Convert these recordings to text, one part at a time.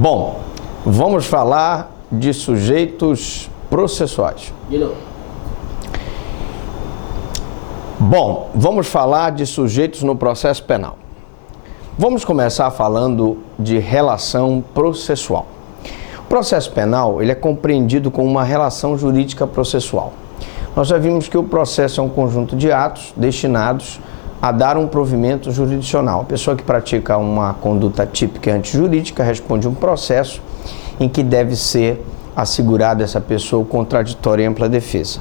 Bom, vamos falar de sujeitos processuais. De novo. Bom, vamos falar de sujeitos no processo penal. Vamos começar falando de relação processual. O processo penal ele é compreendido como uma relação jurídica processual. Nós já vimos que o processo é um conjunto de atos destinados a dar um provimento jurisdicional. A pessoa que pratica uma conduta típica e antijurídica responde um processo em que deve ser assegurada essa pessoa o contraditório e ampla defesa,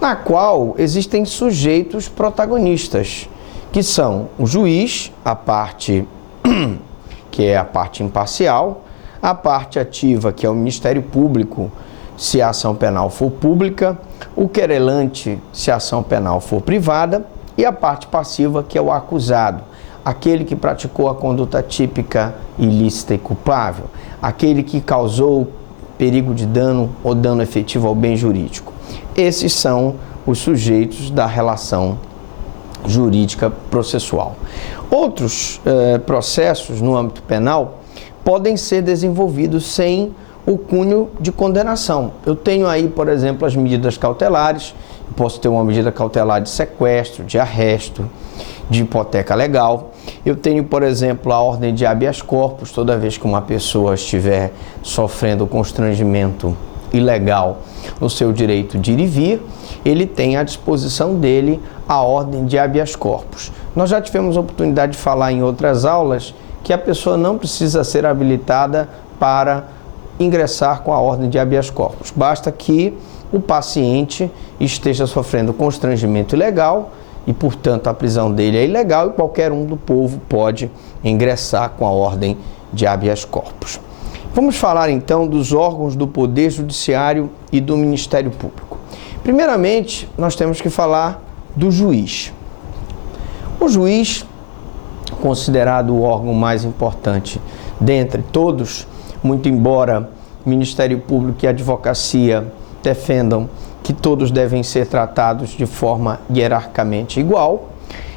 na qual existem sujeitos protagonistas, que são o juiz, a parte que é a parte imparcial, a parte ativa, que é o Ministério Público, se a ação penal for pública, o querelante, se a ação penal for privada, e a parte passiva, que é o acusado, aquele que praticou a conduta típica, ilícita e culpável, aquele que causou perigo de dano ou dano efetivo ao bem jurídico. Esses são os sujeitos da relação jurídica processual. Outros processos no âmbito penal podem ser desenvolvidos sem o cunho de condenação. Eu tenho aí, por exemplo, as medidas cautelares. Posso ter uma medida cautelar de sequestro, de arresto, de hipoteca legal. Eu tenho, por exemplo, a ordem de habeas corpus. Toda vez que uma pessoa estiver sofrendo constrangimento ilegal no seu direito de ir e vir, ele tem à disposição dele a ordem de habeas corpus. Nós já tivemos a oportunidade de falar em outras aulas que a pessoa não precisa ser habilitada para ingressar com a ordem de habeas corpus. Basta que o paciente esteja sofrendo constrangimento ilegal e, portanto, a prisão dele é ilegal e qualquer um do povo pode ingressar com a ordem de habeas corpus. Vamos falar, então, dos órgãos do Poder Judiciário e do Ministério Público. Primeiramente, nós temos que falar do juiz. O juiz, considerado o órgão mais importante dentre todos, muito embora Ministério Público e Advocacia defendam que todos devem ser tratados de forma hierarquicamente igual,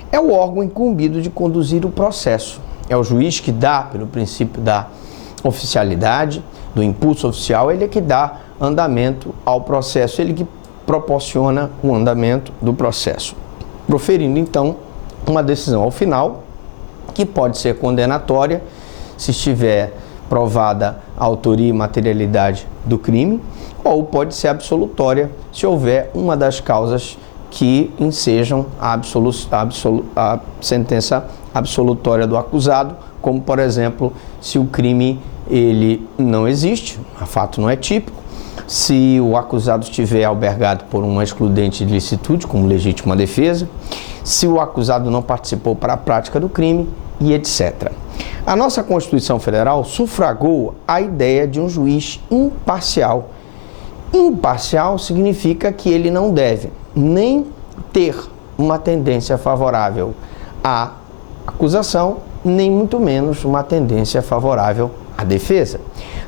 é o órgão incumbido de conduzir o processo. É o juiz que dá, pelo princípio da oficialidade, do impulso oficial, ele é que dá andamento ao processo, ele que proporciona o andamento do processo, proferindo então uma decisão ao final, que pode ser condenatória, se estiver provada a autoria e materialidade do crime, ou pode ser absolutória, se houver uma das causas que ensejam a sentença absolutória do acusado, como, por exemplo, se o crime ele não existe, o fato não é típico, se o acusado estiver albergado por uma excludente de licitude, como legítima defesa, se o acusado não participou para a prática do crime e etc. A nossa Constituição Federal sufragou a ideia de um juiz imparcial. Imparcial significa que ele não deve nem ter uma tendência favorável à acusação, nem muito menos uma tendência favorável à defesa.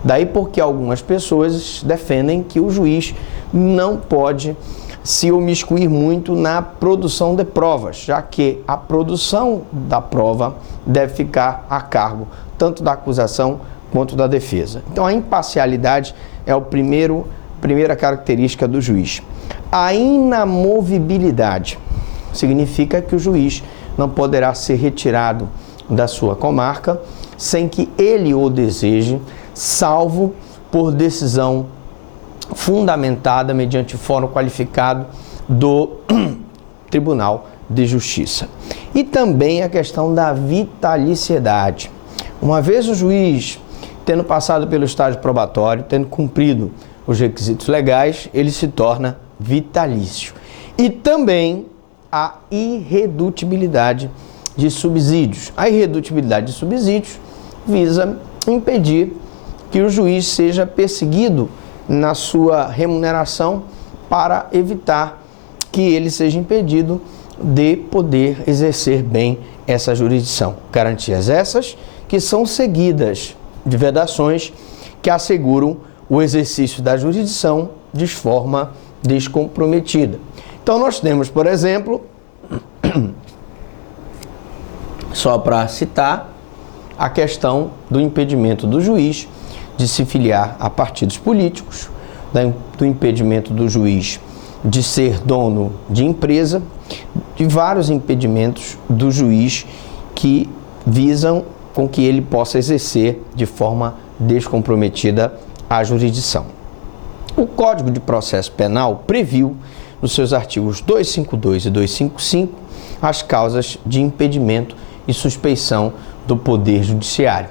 Daí porque algumas pessoas defendem que o juiz não pode se imiscuir muito na produção de provas, já que a produção da prova deve ficar a cargo tanto da acusação quanto da defesa. Então a imparcialidade é a primeira característica do juiz. A inamovibilidade significa que o juiz não poderá ser retirado da sua comarca sem que ele o deseje, salvo por decisão fundamentada mediante fórum qualificado do Tribunal de Justiça. E também a questão da vitaliciedade. Uma vez o juiz tendo passado pelo estágio probatório, tendo cumprido os requisitos legais, ele se torna vitalício. E também a irredutibilidade de subsídios. A irredutibilidade de subsídios visa impedir que o juiz seja perseguido na sua remuneração para evitar que ele seja impedido de poder exercer bem essa jurisdição. Garantias essas que são seguidas de vedações que asseguram o exercício da jurisdição de forma descomprometida. Então nós temos, por exemplo, só para citar, a questão do impedimento do juiz de se filiar a partidos políticos, do impedimento do juiz de ser dono de empresa, de vários impedimentos do juiz que visam com que ele possa exercer de forma descomprometida a jurisdição. O Código de Processo Penal previu, nos seus artigos 252 e 255, as causas de impedimento e suspeição do Poder Judiciário.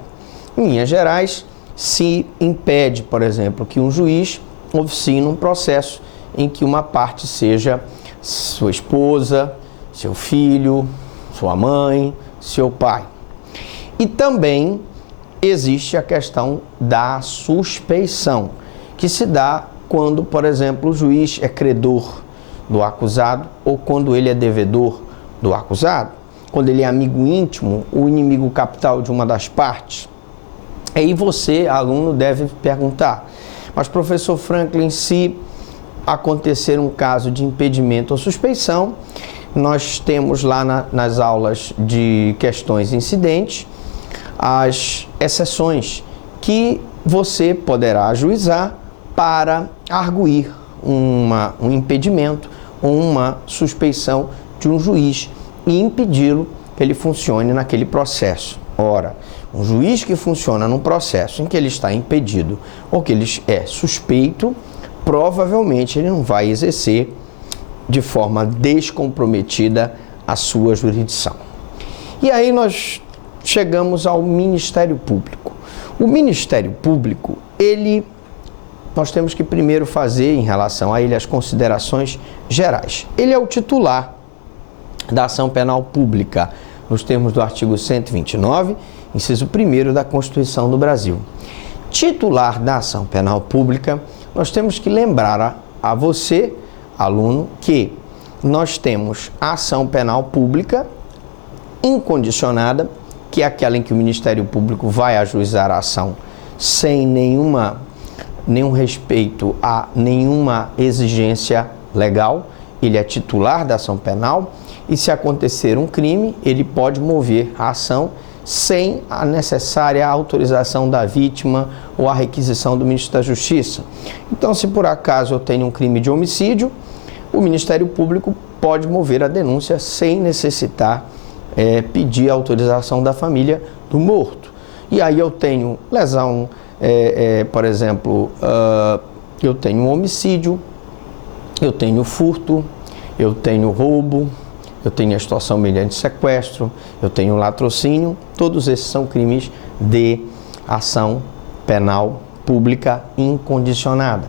Em linhas gerais, se impede, por exemplo, que um juiz oficie num processo em que uma parte seja sua esposa, seu filho, sua mãe, seu pai. E também existe a questão da suspeição, que se dá quando, por exemplo, o juiz é credor do acusado ou quando ele é devedor do acusado, quando ele é amigo íntimo, o inimigo capital de uma das partes. Aí você, aluno, deve perguntar, mas professor Franklin, se acontecer um caso de impedimento ou suspeição, nós temos lá nas aulas de questões incidentes as exceções que você poderá ajuizar para arguir um impedimento ou uma suspeição de um juiz e impedi-lo que ele funcione naquele processo. Ora, um juiz que funciona num processo em que ele está impedido ou que ele é suspeito, provavelmente ele não vai exercer de forma descomprometida a sua jurisdição. E aí nós chegamos ao Ministério Público. O Ministério Público, nós temos que primeiro fazer em relação a ele as considerações gerais. Ele é o titular da ação penal pública, nos termos do artigo 129, inciso 1º da Constituição do Brasil. Titular da ação penal pública, nós temos que lembrar a você, aluno, que nós temos a ação penal pública incondicionada, que é aquela em que o Ministério Público vai ajuizar a ação sem nenhum respeito a nenhuma exigência legal. Ele é titular da ação penal e, se acontecer um crime, ele pode mover a ação sem a necessária autorização da vítima ou a requisição do Ministro da Justiça. Então, se por acaso eu tenho um crime de homicídio, o Ministério Público pode mover a denúncia sem necessitar pedir a autorização da família do morto. E aí eu tenho lesão, por exemplo, eu tenho um homicídio, eu tenho furto, eu tenho roubo, eu tenho extorsão mediante sequestro, eu tenho latrocínio. Todos esses são crimes de ação penal pública incondicionada.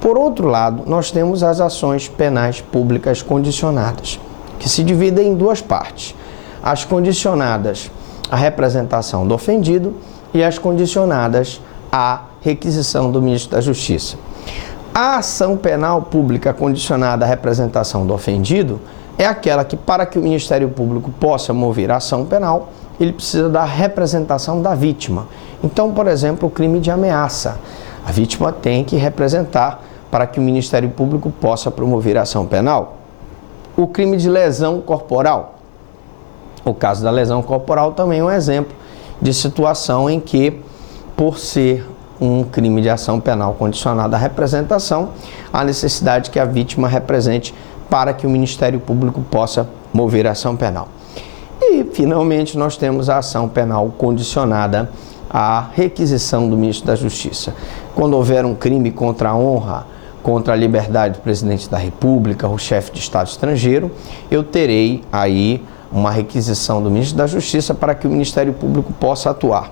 Por outro lado, nós temos as ações penais públicas condicionadas, que se dividem em duas partes: as condicionadas à representação do ofendido e as condicionadas à requisição do Ministro da Justiça. A ação penal pública condicionada à representação do ofendido é aquela que, para que o Ministério Público possa mover a ação penal, ele precisa da representação da vítima. Então, por exemplo, o crime de ameaça. A vítima tem que representar para que o Ministério Público possa promover a ação penal. O crime de lesão corporal. O caso da lesão corporal também é um exemplo de situação em que, por ser um crime de ação penal condicionada à representação, há necessidade que a vítima represente para que o Ministério Público possa mover a ação penal. E, finalmente, nós temos a ação penal condicionada à requisição do Ministro da Justiça. Quando houver um crime contra a honra, contra a liberdade do Presidente da República, o chefe de Estado estrangeiro, eu terei aí uma requisição do Ministro da Justiça para que o Ministério Público possa atuar.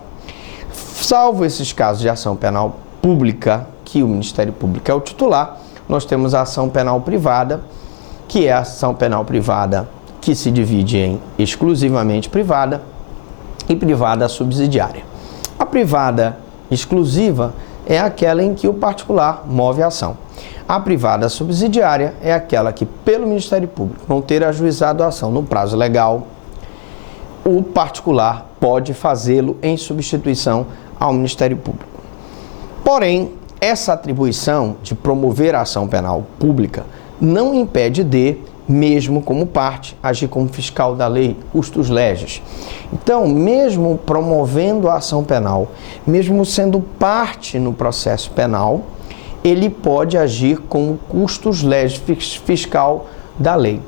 Salvo esses casos de ação penal pública, que o Ministério Público é o titular, nós temos a ação penal privada, que é a ação penal privada que se divide em exclusivamente privada e privada subsidiária. A privada exclusiva é aquela em que o particular move a ação. A privada subsidiária é aquela que, pelo Ministério Público não ter ajuizado a ação no prazo legal, o particular pode fazê-lo em substituição ao Ministério Público. Porém, essa atribuição de promover a ação penal pública não impede de mesmo como parte, agir como fiscal da lei, custos legis. Então, mesmo promovendo a ação penal, mesmo sendo parte no processo penal, ele pode agir como custos legis, fiscal da lei.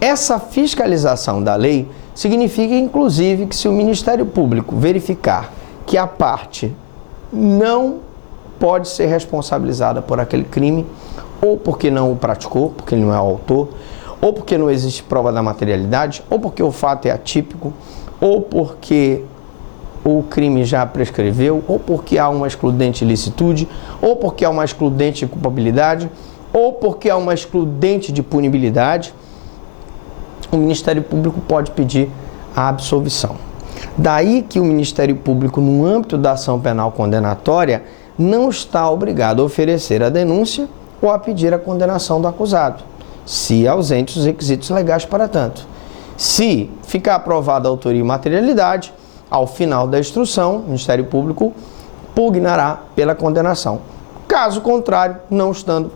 Essa fiscalização da lei significa, inclusive, que se o Ministério Público verificar que a parte não pode ser responsabilizada por aquele crime, ou porque não o praticou, porque ele não é o autor, ou porque não existe prova da materialidade, ou porque o fato é atípico, ou porque o crime já prescreveu, ou porque há uma excludente ilicitude, ou porque há uma excludente de culpabilidade, ou porque há uma excludente de punibilidade, o Ministério Público pode pedir a absolvição. Daí que o Ministério Público, no âmbito da ação penal condenatória, não está obrigado a oferecer a denúncia ou a pedir a condenação do acusado, se ausentes os requisitos legais para tanto. Se ficar aprovada a autoria e materialidade, ao final da instrução, o Ministério Público pugnará pela condenação. Caso contrário, não estando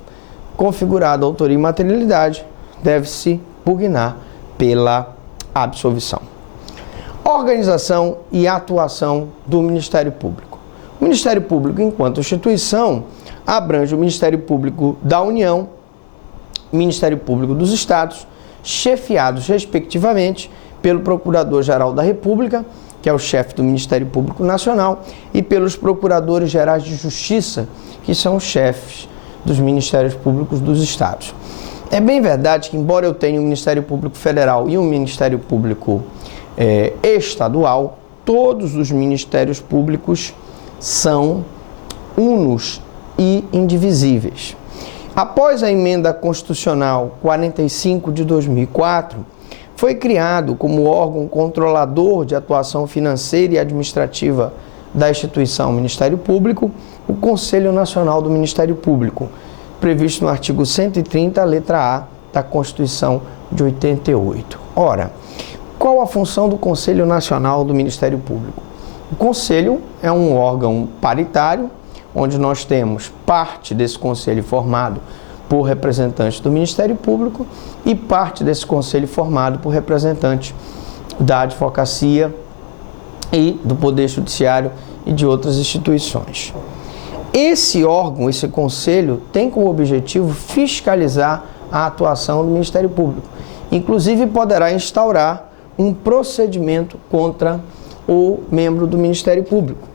configurada a autoria e materialidade, deve-se pugnar pela absolvição. Organização e atuação do Ministério Público. O Ministério Público, enquanto instituição, abrange o Ministério Público da União, Ministério Público dos Estados, chefiados, respectivamente, pelo Procurador-Geral da República, que é o chefe do Ministério Público Nacional, e pelos Procuradores Gerais de Justiça, que são os chefes dos Ministérios Públicos dos Estados. É bem verdade que, embora eu tenha um Ministério Público Federal e um Ministério Público estadual, todos os Ministérios Públicos são unos e indivisíveis. Após a emenda constitucional 45 de 2004, foi criado como órgão controlador de atuação financeira e administrativa da instituição Ministério Público, o Conselho Nacional do Ministério Público, previsto no artigo 130, letra A da Constituição de 88. Ora, qual a função do Conselho Nacional do Ministério Público? O Conselho é um órgão paritário, onde nós temos parte desse Conselho formado por representantes do Ministério Público e parte desse Conselho formado por representantes da advocacia e do Poder Judiciário e de outras instituições. Esse órgão, esse Conselho, tem como objetivo fiscalizar a atuação do Ministério Público. Inclusive, poderá instaurar um procedimento contra o membro do Ministério Público.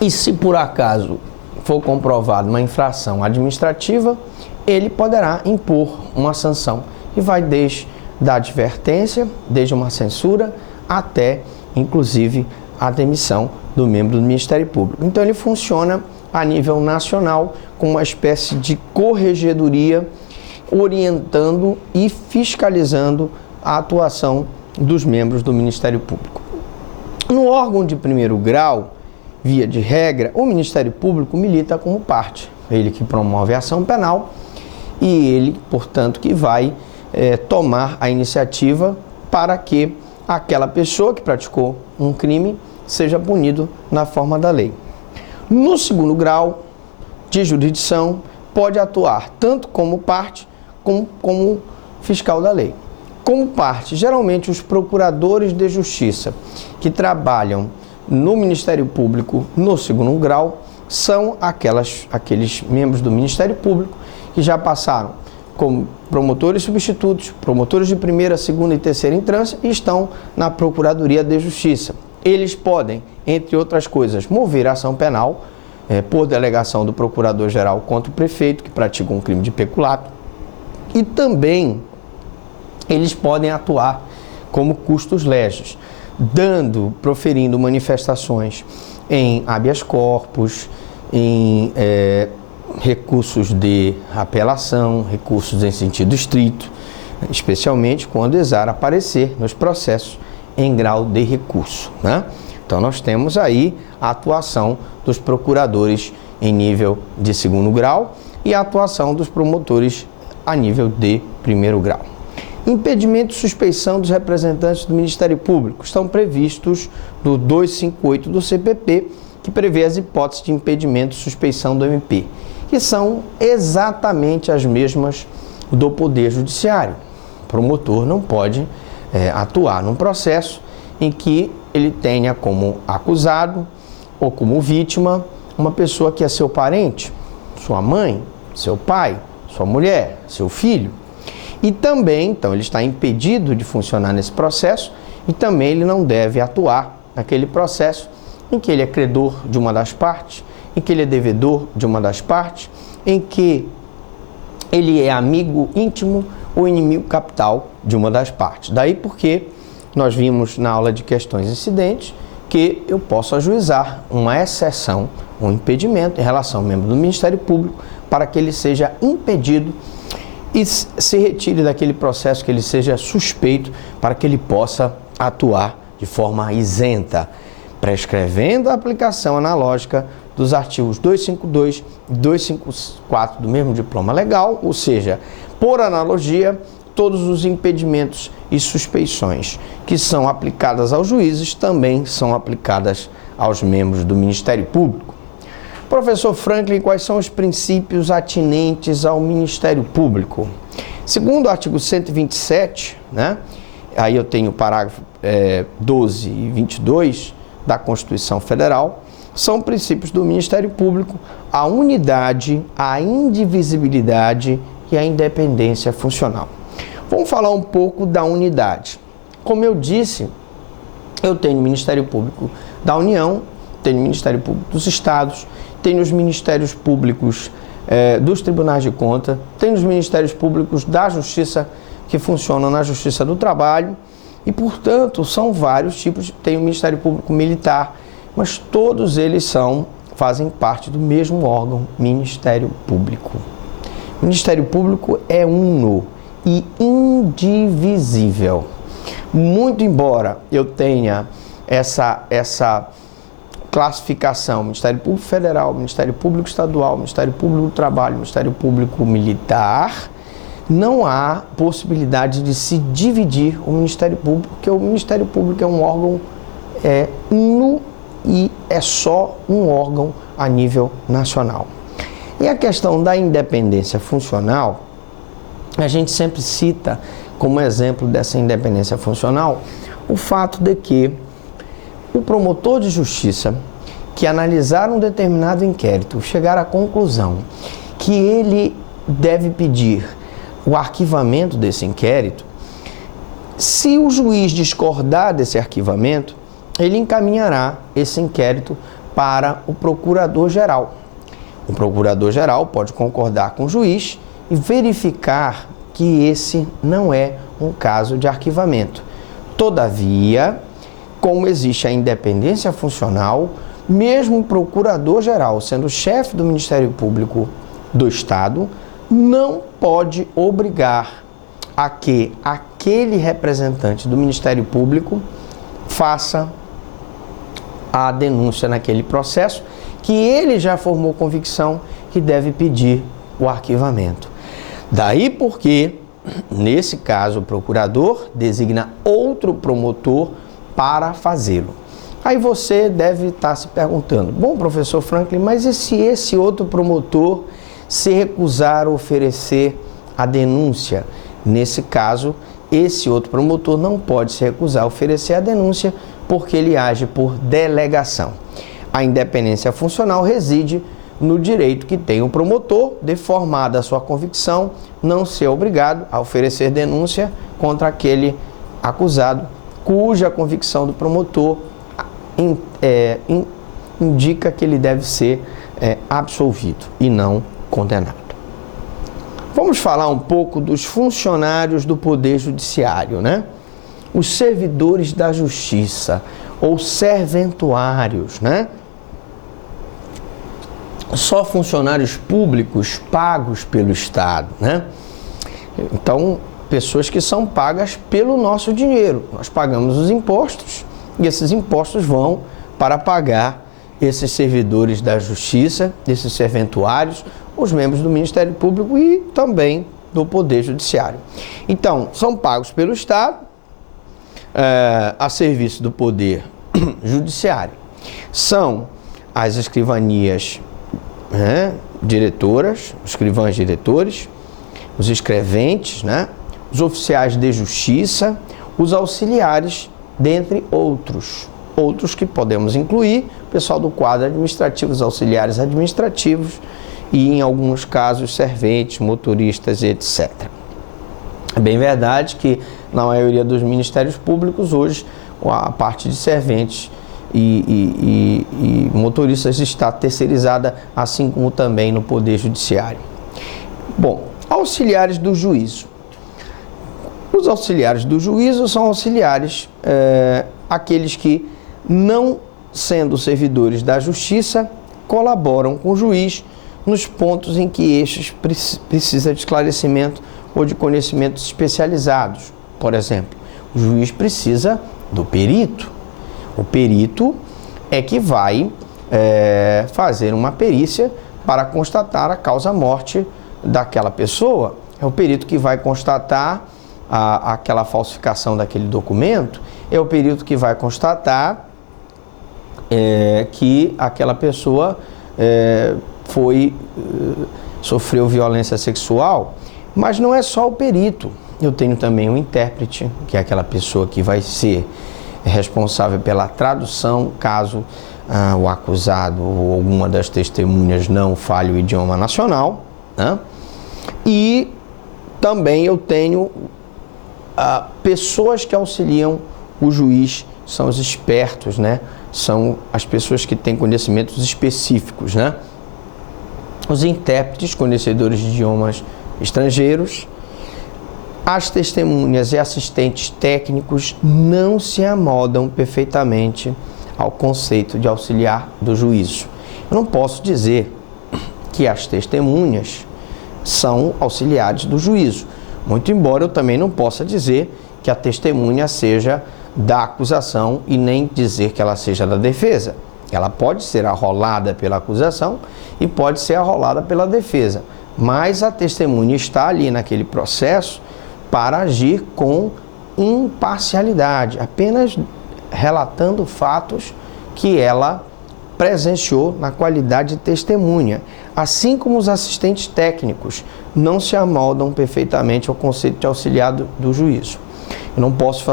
E se por acaso for comprovada uma infração administrativa, ele poderá impor uma sanção e vai desde da advertência, desde uma censura, até, inclusive, a demissão do membro do Ministério Público. Então, ele funciona a nível nacional como uma espécie de corregedoria, orientando e fiscalizando a atuação dos membros do Ministério Público. No órgão de primeiro grau, via de regra, o Ministério Público milita como parte. Ele que promove a ação penal e ele, portanto, que vai tomar a iniciativa para que aquela pessoa que praticou um crime seja punido na forma da lei. No segundo grau de jurisdição, pode atuar tanto como parte como fiscal da lei. Como parte, geralmente os procuradores de justiça que trabalham no Ministério Público no segundo grau são aqueles membros do Ministério Público que já passaram como promotores substitutos, promotores de primeira, segunda e terceira instância e estão na Procuradoria de Justiça. Eles podem, entre outras coisas, mover a ação penal por delegação do Procurador-Geral contra o prefeito que pratica um crime de peculato e também eles podem atuar como custos legis, proferindo manifestações em habeas corpus, em recursos de apelação, recursos em sentido estrito, especialmente quando exar aparecer nos processos em grau de recurso, né? Então, nós temos aí a atuação dos procuradores em nível de segundo grau e a atuação dos promotores a nível de primeiro grau. Impedimento e suspeição dos representantes do Ministério Público estão previstos no 258 do CPP, que prevê as hipóteses de impedimento e suspeição do MP, que são exatamente as mesmas do Poder Judiciário. O promotor não pode atuar num processo em que ele tenha como acusado ou como vítima uma pessoa que é seu parente, sua mãe, seu pai, sua mulher, seu filho. E também, então, ele está impedido de funcionar nesse processo e também ele não deve atuar naquele processo em que ele é credor de uma das partes, em que ele é devedor de uma das partes, em que ele é amigo íntimo ou inimigo capital de uma das partes. Daí porque nós vimos na aula de questões incidentes que eu posso ajuizar uma exceção, um impedimento em relação ao membro do Ministério Público para que ele seja impedido e se retire daquele processo, que ele seja suspeito, para que ele possa atuar de forma isenta, prescrevendo a aplicação analógica dos artigos 252 e 254 do mesmo diploma legal, ou seja, por analogia, todos os impedimentos e suspeições que são aplicadas aos juízes também são aplicadas aos membros do Ministério Público. Professor Franklin, quais são os princípios atinentes ao Ministério Público? Segundo o artigo 127, aí eu tenho o parágrafo 12 e 22 da Constituição Federal, são princípios do Ministério Público a unidade, a indivisibilidade e a independência funcional. Vamos falar um pouco da unidade. Como eu disse, eu tenho o Ministério Público da União, tenho o Ministério Público dos Estados, tenho os Ministérios Públicos dos Tribunais de Contas, tenho os Ministérios Públicos da Justiça, que funcionam na Justiça do Trabalho, e, portanto, são vários tipos. Tem o Ministério Público Militar, mas todos eles fazem parte do mesmo órgão, Ministério Público. O Ministério Público é uno e indivisível. Muito embora eu tenha essa classificação, Ministério Público Federal, Ministério Público Estadual, Ministério Público do Trabalho, Ministério Público Militar, não há possibilidade de se dividir o Ministério Público, porque o Ministério Público é um órgão uno e é só um órgão a nível nacional. E a questão da independência funcional, a gente sempre cita como exemplo dessa independência funcional o fato de que o promotor de justiça que analisar um determinado inquérito chegar à conclusão que ele deve pedir o arquivamento desse inquérito, se o juiz discordar desse arquivamento, ele encaminhará esse inquérito para o procurador-geral. O procurador-geral pode concordar com o juiz e verificar que esse não é um caso de arquivamento. Todavia, como existe a independência funcional, mesmo o procurador-geral, sendo chefe do Ministério Público do Estado, não pode obrigar a que aquele representante do Ministério Público faça a denúncia naquele processo, que ele já formou convicção que deve pedir o arquivamento. Daí porque, nesse caso, o procurador designa outro promotor para fazê-lo. Aí você deve estar se perguntando, bom, professor Franklin, mas e se esse outro promotor se recusar a oferecer a denúncia? Nesse caso, esse outro promotor não pode se recusar a oferecer a denúncia porque ele age por delegação. A independência funcional reside no direito que tem o promotor de, formada a sua convicção, não ser obrigado a oferecer denúncia contra aquele acusado cuja convicção do promotor indica que ele deve ser absolvido e não condenado. Vamos falar um pouco dos funcionários do Poder Judiciário, Os servidores da Justiça, ou serventuários, Só funcionários públicos pagos pelo Estado, Então, pessoas que são pagas pelo nosso dinheiro. Nós pagamos os impostos e esses impostos vão para pagar esses servidores da Justiça, esses serventuários, os membros do Ministério Público e também do Poder Judiciário. Então, são pagos pelo Estado a serviço do Poder Judiciário. São as escrivanias diretoras, escrivães diretores, os escreventes, né? Os oficiais de justiça, os auxiliares, dentre outros. Outros que podemos incluir, o pessoal do quadro administrativo, os auxiliares administrativos e, em alguns casos, serventes, motoristas, etc. É bem verdade que, na maioria dos ministérios públicos, hoje, a parte de serventes e motoristas está terceirizada, assim como também no Poder Judiciário. Bom, auxiliares do juízo. Os auxiliares do juízo são auxiliares, aqueles que, não sendo servidores da justiça, colaboram com o juiz nos pontos em que estes precisam de esclarecimento ou de conhecimentos especializados. Por exemplo, o juiz precisa do perito. O perito é que vai fazer uma perícia para constatar a causa-morte daquela pessoa. É o perito que vai constatar aquela falsificação daquele documento. É o perito que vai constatar que aquela pessoa sofreu violência sexual. Mas não é só o perito. Eu tenho também um intérprete, que é aquela pessoa que vai ser responsável pela tradução, caso o acusado ou alguma das testemunhas não fale o idioma nacional, né? E também eu tenho pessoas que auxiliam o juiz, são os espertos, né? São as pessoas que têm conhecimentos específicos, né? Os intérpretes, conhecedores de idiomas estrangeiros. As testemunhas e assistentes técnicos não se amoldam perfeitamente ao conceito de auxiliar do juízo. Eu não posso dizer que as testemunhas são auxiliares do juízo, muito embora eu também não possa dizer que a testemunha seja da acusação e nem dizer que ela seja da defesa. Ela pode ser arrolada pela acusação e pode ser arrolada pela defesa, mas a testemunha está ali naquele processo para agir com imparcialidade, apenas relatando fatos que ela presenciou na qualidade de testemunha. Assim como os assistentes técnicos não se amoldam perfeitamente ao conceito de auxiliar do juízo. Eu não posso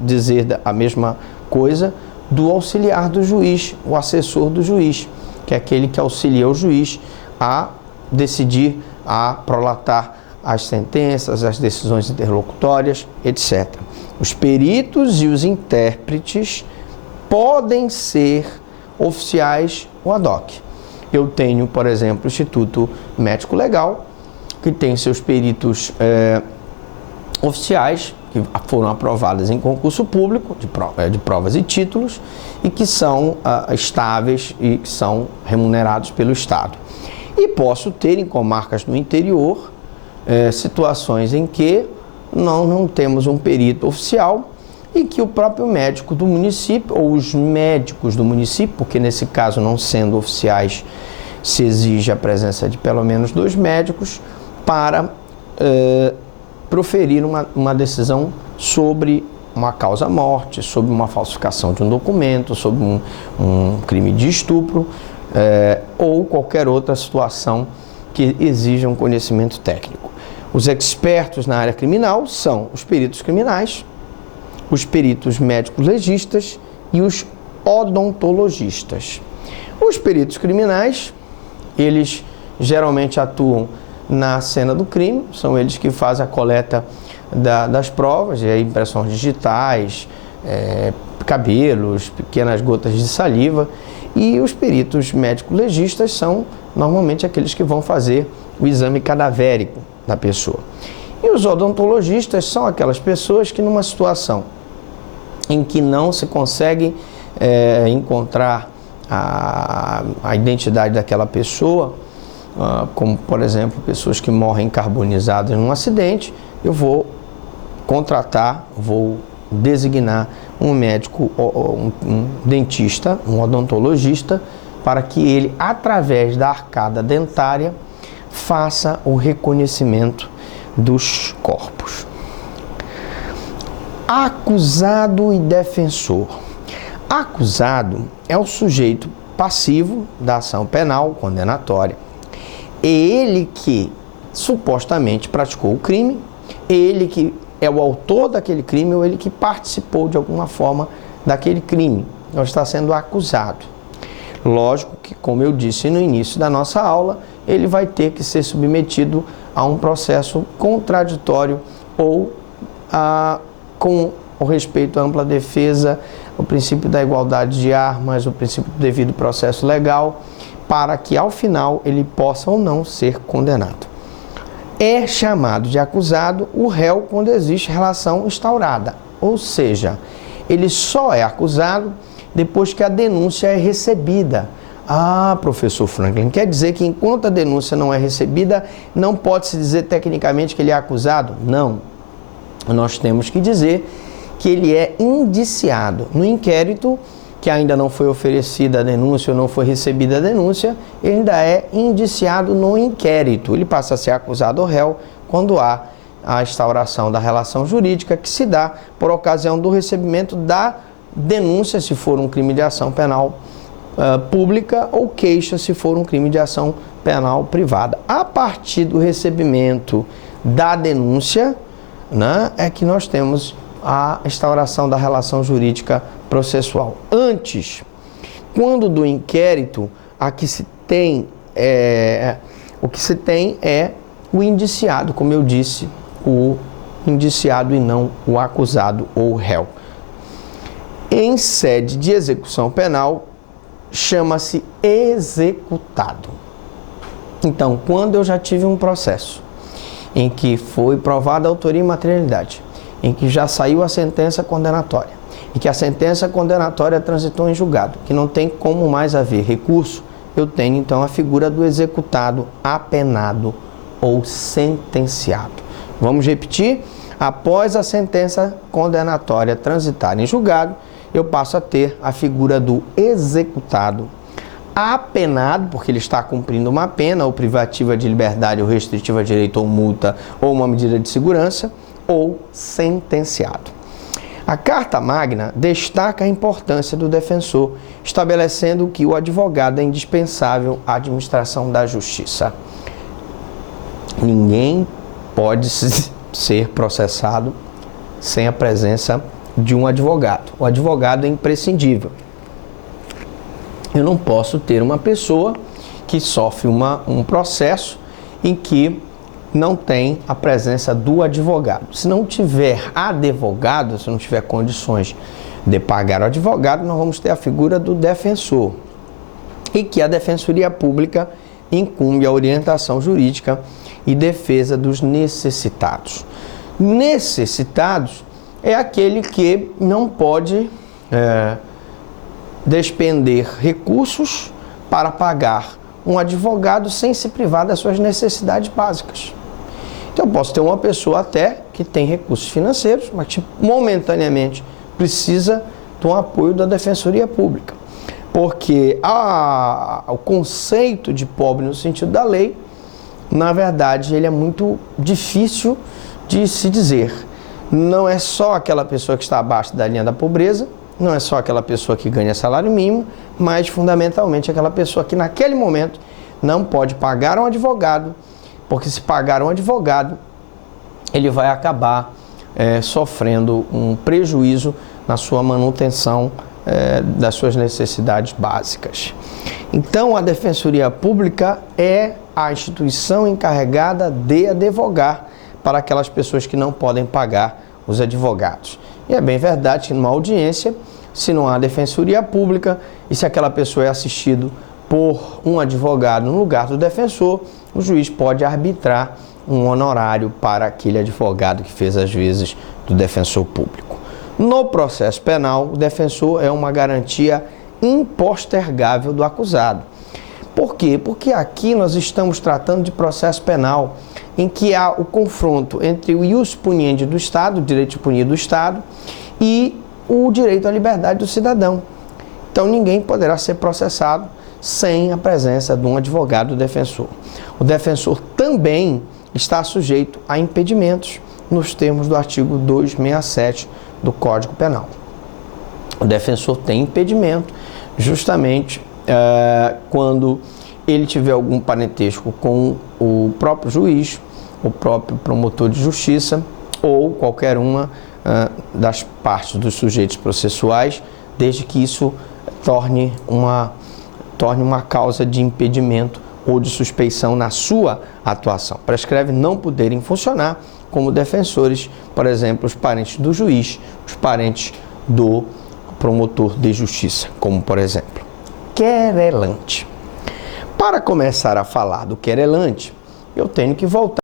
dizer a mesma coisa do auxiliar do juiz, o assessor do juiz, que é aquele que auxilia o juiz a decidir, a prolatar as sentenças, as decisões interlocutórias, etc. Os peritos e os intérpretes podem ser oficiais ou ad hoc. Eu tenho, por exemplo, o Instituto Médico Legal, que tem seus peritos oficiais, que foram aprovados em concurso público, de provas e títulos, e que são estáveis e que são remunerados pelo Estado. E posso ter em comarcas no interior situações em que não temos um perito oficial e que o próprio médico do município, ou os médicos do município, porque nesse caso, não sendo oficiais, se exige a presença de pelo menos 2 médicos para proferir uma decisão sobre uma causa-morte, sobre uma falsificação de um documento, sobre um crime de estupro ou qualquer outra situação que exija um conhecimento técnico. Os expertos na área criminal são os peritos criminais, os peritos médicos legistas e os odontologistas. Os peritos criminais, eles geralmente atuam na cena do crime, são eles que fazem a coleta das provas, impressões digitais, cabelos, pequenas gotas de saliva, e os peritos médico-legistas são normalmente aqueles que vão fazer o exame cadavérico da pessoa. E os odontologistas são aquelas pessoas que, numa situação em que não se consegue encontrar a identidade daquela pessoa, como, por exemplo, pessoas que morrem carbonizadas num acidente, eu vou designar um médico, um dentista, um odontologista, para que ele, através da arcada dentária, faça o reconhecimento dos corpos. Acusado e defensor. Acusado é o sujeito passivo da ação penal condenatória. É ele que supostamente praticou o crime, ele que é o autor daquele crime ou ele que participou de alguma forma daquele crime, ou está sendo acusado. Lógico que, como eu disse no início da nossa aula, ele vai ter que ser submetido a um processo contraditório ou com o respeito à ampla defesa, o princípio da igualdade de armas, o princípio do devido processo legal, para que ao final ele possa ou não ser condenado. É chamado de acusado o réu quando existe relação instaurada, ou seja, ele só é acusado depois que a denúncia é recebida. Ah, professor Franklin, quer dizer que enquanto a denúncia não é recebida, não pode-se dizer tecnicamente que ele é acusado? Não. Nós temos que dizer que ele é indiciado. No inquérito, que ainda não foi oferecida a denúncia ou não foi recebida a denúncia, ele ainda é indiciado no inquérito. Ele passa a ser acusado ou réu quando há a instauração da relação jurídica que se dá por ocasião do recebimento da denúncia, se for um crime de ação penal pública, ou queixa, se for um crime de ação penal privada. A partir do recebimento da denúncia, né, é que nós temos a instauração da relação jurídica processual. Antes, quando do inquérito, o que se tem é o indiciado, como eu disse, o indiciado e não o acusado ou réu. Em sede de execução penal, chama-se executado. Então, quando eu já tive um processo em que foi provada a autoria e materialidade, em que já saiu a sentença condenatória, e que a sentença condenatória transitou em julgado, que não tem como mais haver recurso, eu tenho então a figura do executado, apenado ou sentenciado. Vamos repetir? Após a sentença condenatória transitar em julgado, eu passo a ter a figura do executado, apenado, porque ele está cumprindo uma pena, ou privativa de liberdade, ou restritiva de direito, ou multa, ou uma medida de segurança, ou sentenciado. A Carta Magna destaca a importância do defensor, estabelecendo que o advogado é indispensável à administração da justiça. Ninguém pode ser processado sem a presença de um advogado. O advogado é imprescindível. Eu não posso ter uma pessoa que sofre um processo em que não tem a presença do advogado. Se não tiver advogado, se não tiver condições de pagar o advogado, nós vamos ter a figura do defensor. E que a Defensoria Pública incumbe a orientação jurídica e defesa dos necessitados. Necessitados é aquele que não pode despender recursos para pagar um advogado sem se privar das suas necessidades básicas. Então, eu posso ter uma pessoa até que tem recursos financeiros, mas que momentaneamente precisa do apoio da Defensoria Pública. Porque o conceito de pobre no sentido da lei, na verdade, ele é muito difícil de se dizer. Não é só aquela pessoa que está abaixo da linha da pobreza, não é só aquela pessoa que ganha salário mínimo, mas fundamentalmente aquela pessoa que naquele momento não pode pagar um advogado, porque se pagar um advogado, ele vai acabar sofrendo um prejuízo na sua manutenção das suas necessidades básicas. Então, a Defensoria Pública é a instituição encarregada de advogar para aquelas pessoas que não podem pagar os advogados. E é bem verdade que numa audiência, se não há Defensoria Pública e se aquela pessoa é assistida por um advogado no lugar do defensor, o juiz pode arbitrar um honorário para aquele advogado que fez as vezes do defensor público. No processo penal, o defensor é uma garantia impostergável do acusado. Por quê? Porque aqui nós estamos tratando de processo penal em que há o confronto entre o ius puniendi do Estado, o direito de punir do Estado, e o direito à liberdade do cidadão. Então ninguém poderá ser processado sem a presença de um advogado defensor. O defensor também está sujeito a impedimentos nos termos do artigo 267 do Código Penal. O defensor tem impedimento justamente quando ele tiver algum parentesco com o próprio juiz, o próprio promotor de justiça ou qualquer uma das partes dos sujeitos processuais, desde que isso torne uma causa de impedimento ou de suspeição na sua atuação. Prescreve não poderem funcionar como defensores, por exemplo, os parentes do juiz, os parentes do promotor de justiça, como por exemplo, querelante. Para começar a falar do querelante, eu tenho que voltar